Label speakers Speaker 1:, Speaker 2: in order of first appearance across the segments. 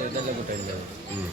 Speaker 1: இதெல்லாம் கூட்டாங்க
Speaker 2: ம்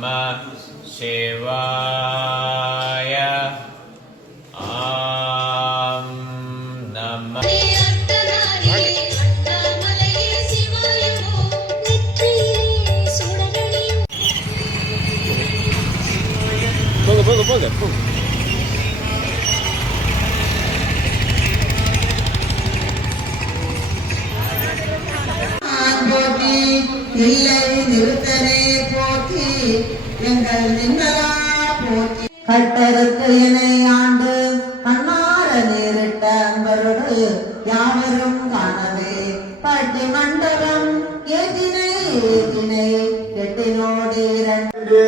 Speaker 3: நம சிவாய ஆம் நம
Speaker 1: போங்க போங்க போங்க
Speaker 4: எங்கள் நின்னலா போற்றி. கட்டறுத்து இணை ஆண்டு கண்ணார நேரிட்ட அன்பரோடு யாவரும் காணவே. பட்டி மண்டபம் ஏதினை ஏதினை கெட்டினோடு இரண்டு.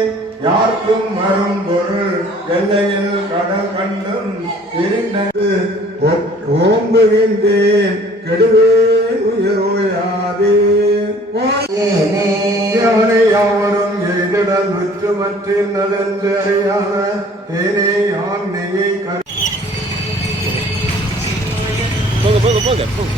Speaker 5: யாருக்கும் வரும் பொருள் எல்லையில் கடல் கண்டும் இருந்தது ஓம்புகின்றேன் கெடுவேன் உயிரோயாதே
Speaker 4: ஏனே
Speaker 5: அவனை யாவரும் எய்திடல் விற்றுமற்றில் நடந்து அறியான ஏனே ஆண்மையை கரு
Speaker 1: போங்க போங்க போங்க போங்க.